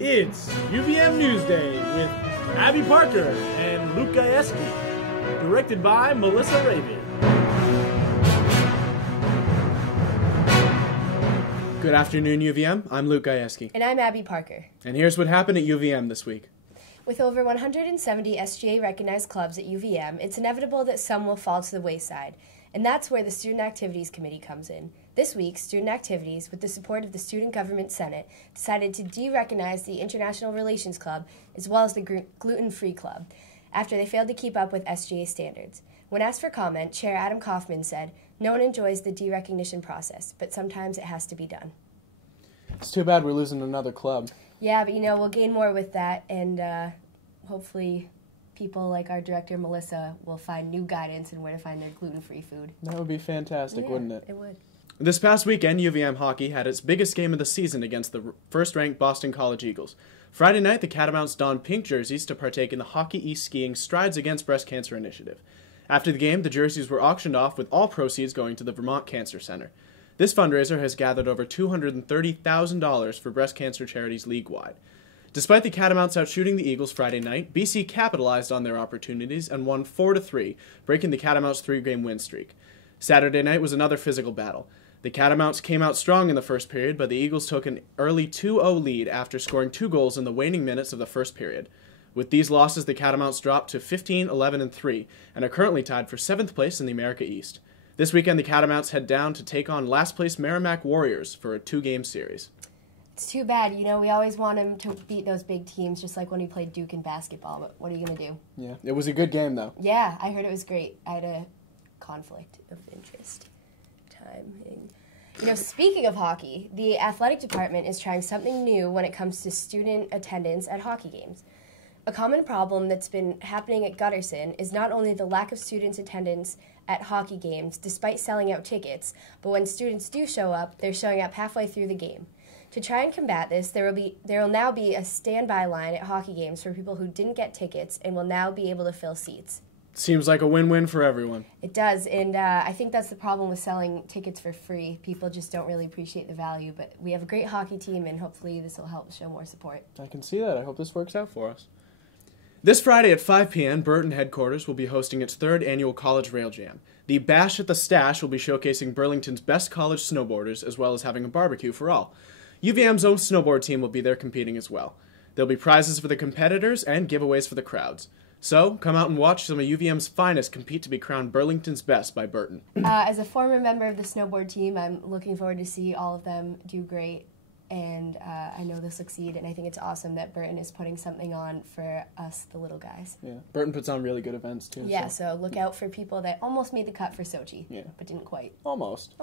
It's UVM Newsday with Abby Parker and Luke Gajewski, directed by Melissa Raven. Good afternoon, UVM. I'm Luke Gajewski. And I'm Abby Parker. And here's what happened at UVM this week. With over 170 SGA-recognized clubs at UVM, it's inevitable that some will fall to the wayside. And that's where the Student Activities Committee comes in. This week, Student Activities, with the support of the Student Government Senate, decided to de-recognize the International Relations Club as well as the Gluten-Free Club, after they failed to keep up with SGA standards. When asked for comment, Chair Adam Kaufman said, "No one enjoys the de-recognition process, but sometimes it has to be done." It's too bad we're losing another club. Yeah, but we'll gain more with that, and hopefully people like our director, Melissa, will find new guidance in where to find their gluten-free food. That would be fantastic, Yeah, wouldn't it? It would. This past weekend, UVM hockey had its biggest game of the season against the first-ranked Boston College Eagles. Friday night, the Catamounts donned pink jerseys to partake in the Hockey East Skiing Strides Against Breast Cancer initiative. After the game, the jerseys were auctioned off with all proceeds going to the Vermont Cancer Center. This fundraiser has gathered over $230,000 for breast cancer charities league-wide. Despite the Catamounts outshooting the Eagles Friday night, BC capitalized on their opportunities and won 4-3, breaking the Catamounts' 3-game win streak. Saturday night was another physical battle. The Catamounts came out strong in the first period, but the Eagles took an early 2-0 lead after scoring 2 goals in the waning minutes of the first period. With these losses, the Catamounts dropped to 15-11-3 and are currently tied for 7th place in the America East. This weekend, the Catamounts head down to take on last-place Merrimack Warriors for a 2-game series. It's too bad. We always want them to beat those big teams, just like when we played Duke in basketball. But what are you going to do? Yeah, it was a good game, though. Yeah, I heard it was great. I had a conflict of interest. Timing. Speaking of hockey, the athletic department is trying something new when it comes to student attendance at hockey games. A common problem that's been happening at Gutterson is not only the lack of students' attendance at hockey games despite selling out tickets, but when students do show up, they're showing up halfway through the game. To try and combat this, there will now be a standby line at hockey games for people who didn't get tickets and will now be able to fill seats. Seems like a win-win for everyone. It does, and I think that's the problem with selling tickets for free. People just don't really appreciate the value, but we have a great hockey team, and hopefully this will help show more support. I can see that. I hope this works out for us. This Friday at 5 p.m., Burton headquarters will be hosting its 3rd annual College Rail Jam. The Bash at the Stash will be showcasing Burlington's best college snowboarders, as well as having a barbecue for all. UVM's own snowboard team will be there competing as well. There'll be prizes for the competitors and giveaways for the crowds. So, come out and watch some of UVM's finest compete to be crowned Burlington's best by Burton. As a former member of the snowboard team, I'm looking forward to see all of them do great, and I know they'll succeed, and I think it's awesome that Burton is putting something on for us, the little guys. Yeah, Burton puts on really good events, too. Yeah, so look out for people that almost made the cut for Sochi, but didn't quite. Almost.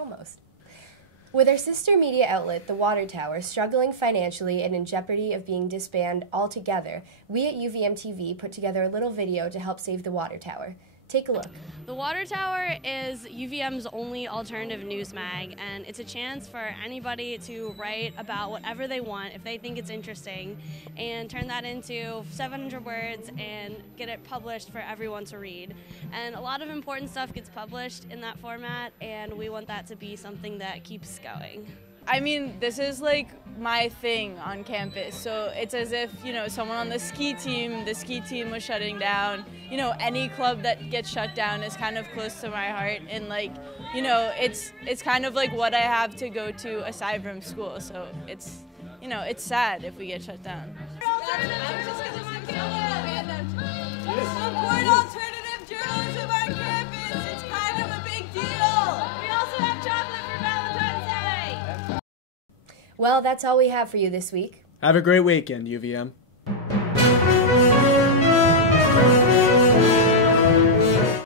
With our sister media outlet, The Water Tower, struggling financially and in jeopardy of being disbanded altogether, we at UVMtv put together a little video to help save The Water Tower. Take a look. The Water Tower is UVM's only alternative news mag, and it's a chance for anybody to write about whatever they want if they think it's interesting, and turn that into 700 words and get it published for everyone to read. And a lot of important stuff gets published in that format, and we want that to be something that keeps going. I mean, this is like my thing on campus, so it's as if, someone on the ski team was shutting down. Any club that gets shut down is kind of close to my heart, and it's kind of like what I have to go to aside from school, so it's sad if we get shut down. Support alternative journalism on campus, it's kind of a big deal. We also have chocolate for Valentine's Day. Well, that's all we have for you this week. Have a great weekend, UVM.